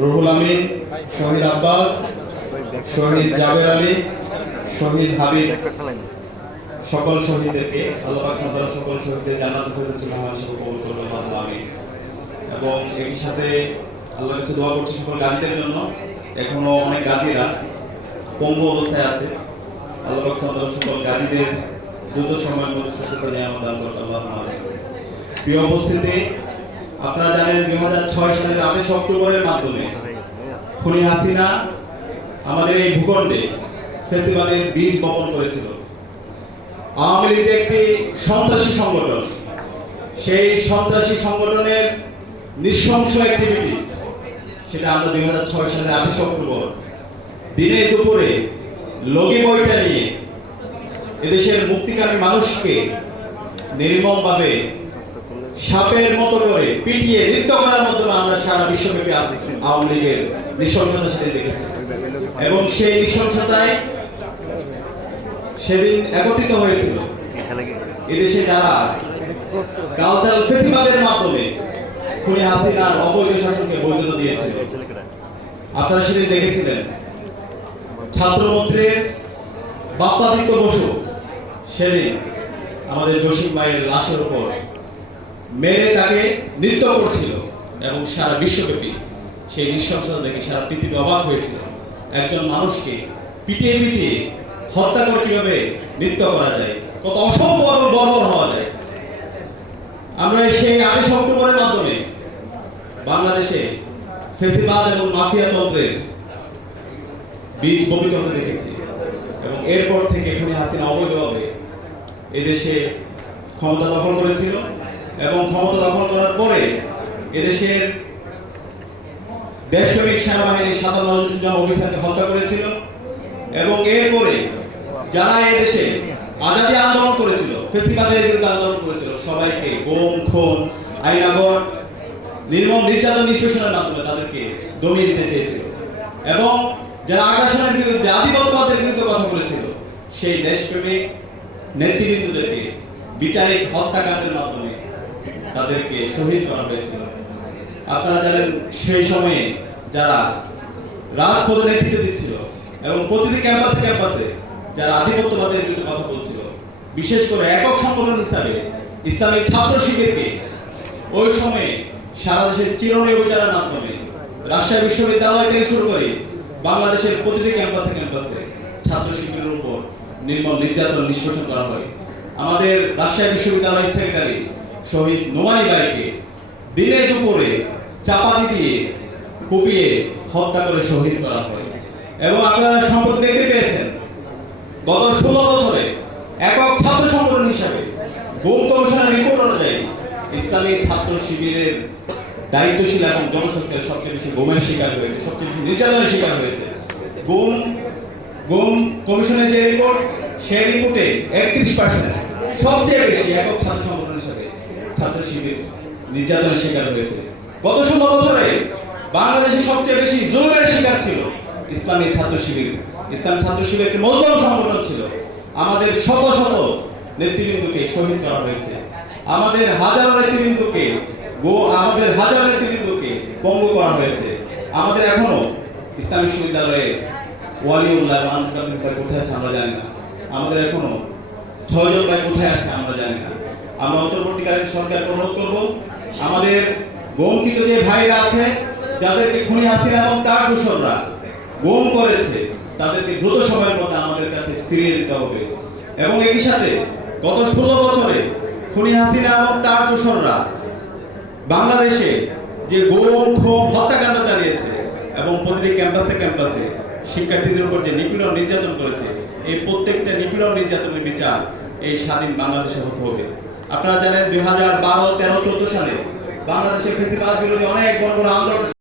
রুহুল আমিন, শহীদ আব্বাস, শহীদ জাবের আলী, শহীদ হাবিব। সকল শহীদদেরকে, আল্লাহ পাক সকল শহীদদের মহান হিসেবে কবুল করবেন আল্লাহ আমিন এবং এর সাথে আল্লাহর কাছে দোয়া করছি সকল গাজীদের জন্য। এখনও অনেক গাজীরা পঙ্গু অবস্থায় আছে। আল্লাহ সন্তান সকল গাজীদের দ্রুত সময়ের মধ্যে সুস্থতা নিয়ে দান করতে আল্লাহ প্রিয় উপস্থিতি আপনারা জানেন দুই হাজার ছয় সালের আঠাশ অক্টোবরের মাধ্যমে খুনি হাসিনা আমাদের এই ভূখণ্ডে ফেসিবাদের বীজ বপন করেছিল। আওয়ামী লীগ একটি সন্ত্রাসী সংগঠন, সেই সন্ত্রাসী সংগঠনের নৃশংস অ্যাক্টিভিটিস সেটা আমরা দুই হাজার ছয় সালের আঠাশ অক্টোবর দিনে দুপুরে লগি বইটা নিয়ে এদেশের মুক্তিকামী মানুষকে নির্মমভাবে সাপের মতো করে পিটিয়ে নৃত্য করার মাধ্যমে আমরা সারা বিশ্বব্যাপী আওয়ামী লীগের নৃশংসতা সেদিন দেখেছি। এবং সেই নৃশংসতায় সেদিন একত্রিত হয়েছিল এদেশে যারা কালচারাল ফেস্টিভ্যালের মাধ্যমে খুনি হাসিনার অবৈধ শাসনকে বৈধতা দিয়েছিল আপনারা সেদিন দেখেছিলেন, ছাত্রমন্ত্রীর বাপ্পাদিত্য বসু সেদিন আমাদের জসিম ভাইয়ের লাশের উপর মেরে তাকে নৃত্য করছিল এবং সারা বিশ্বব্যাপী সেই নৃশংসতা দেখে সারা পৃথিবী অবাক হয়েছিল। একজন মানুষকে পিটিয়ে পিটিয়ে হত্যা করে কীভাবে নৃত্য করা যায়, কত অসম্ভব এবং বর্বর হওয়া যায়। আমরা সেই আঠাশ অক্টোবরের মাধ্যমে বাংলাদেশে ফেসিবাদ এবং মাফিয়া তন্ত্রের বীজ বপিত হতে দেখেছি এবং এরপর থেকে খুনি হাসিনা অবৈধভাবে এদেশে ক্ষমতা দখল করেছিল। এবং ক্ষমতা দখল করার পরে এদেশের দেশপ্রেমিক সেনাবাহিনীর সাতান্ন জন অফিসারকে হত্যা করেছিল এবং এরপরে যারা এদেশে আজাদি আন্দোলন করেছিল, ফেসিবাদের বিরুদ্ধে আন্দোলন করেছিল, সবাইকে গোম খুন, আইনাগর, নির্মম নির্যাতন নিষ্পেষণের মাধ্যমে তাদেরকে দমিয়ে দিতে চেয়েছিল। এবং যারা আগ্রাসনের বিরুদ্ধে, আধিপত্যবাদের বিরুদ্ধে কথা বলেছিল, সেই দেশপ্রেমিক নেতৃবৃন্দদেরকে বিচারিক হত্যাকাণ্ডের মাধ্যমে তাদেরকে শহীদ করা হয়েছিল। আপনারা জানেন, সেই সময়ে যারা রাজপথে নেতৃত্ব দিচ্ছিল এবং প্রতিটি ক্যাম্পাসে ক্যাম্পাসে যারা আধিপত্যবাদের বিরুদ্ধে কথা বলছিল, বিশেষ করে একক সংগঠন হিসাবে ইসলামিক ছাত্র শিবিরকে, ওই সময়ে সারা দেশের চিরনি অভিযানের মাধ্যমে রাজশাহী বিশ্ববিদ্যালয় থেকে শুরু করে বাংলাদেশের প্রতিটি ক্যাম্পাসে ক্যাম্পাসে ছাত্র শিবিরের উপর নির্মম নির্যাতন নিষ্পেষণ করা হয়। আমাদের রাজশাহী বিশ্ববিদ্যালয় সেক্রেটারি শহীদ নোমানি ভাইকে দিনে দুপুরে চাপাতি দিয়ে কুপিয়ে হত্যা করে শহীদ করা হয়। এবং আপনারা সম্প্রতি দেখতে পেয়েছেন, গত ষোলো বছরে একক ছাত্র সংগঠন হিসাবে গুম কমিশনের রিপোর্ট অনুযায়ী ইসলামী ছাত্র শিবিরের দায়িত্বশীল এবং জনশক্তির সবচেয়ে বেশি গুমের শিকার হয়েছে, সবচেয়ে বেশি নির্যাতনের শিকার হয়েছে। গুম গুম কমিশনের যে রিপোর্ট, সেই রিপোর্টে একত্রিশ পার্সেন্ট সবচেয়ে বেশি একক ছাত্র সংগঠন হিসাবে ছাত্র শিবির নির্যাতনের শিকার হয়েছে। গত ষোলো বছরে বাংলাদেশে সবচেয়ে বেশি জুলুমের শিকার ছিল ইসলামী ছাত্র শিবির ইসলাম ছাত্র শিবির একটি মজলুম সংগঠন ছিল। আমাদের শত শত নেতৃবৃন্দকে শহীদ করা হয়েছে। আমাদের হাজার নেতৃবৃন্দকে, গো আমাদের হাজার নেতৃবৃন্দকে পঙ্গু করা হয়েছে। আমাদের এখনও ইসলামী বিশ্ববিদ্যালয়ে ওয়ালিউল্লাহ কোথায় আছে আমরা জানি না। আমাদের এখনও ছয়জন ভাই কোথায় আছে আমরা জানি না। আমরা অন্তর্বর্তীকালীন সরকারকে অনুরোধ করব। আমাদের বঙ্কিত যে ভাইরা আছে, যাদেরকে খুনি হাসিনা এবং তার দোসররা গুম করেছে, তাদেরকে দ্রুত সময়ের মধ্যে আমাদের কাছে ফিরিয়ে দিতে হবে। এবং একই সাথে গত ষোলো বছরে খুনি হাসিনা এবং তার দোসররা বাংলাদেশে যে গুম খুন হত্যাকাণ্ড চালিয়েছে এবং প্রতিটি ক্যাম্পাসে ক্যাম্পাসে শিক্ষার্থীদের উপর যে নিপীড়ন নির্যাতন করেছে, এই প্রত্যেকটা নিপীড়ন নির্যাতনের বিচার এই স্বাধীন বাংলাদেশে হতে হবে। আপনারা জানেন দুই হাজার বারো তেরো চোদ্দ সালে বাংলাদেশে ফেসিবাদ বিরোধী অনেক বড় বড় আন্দোলন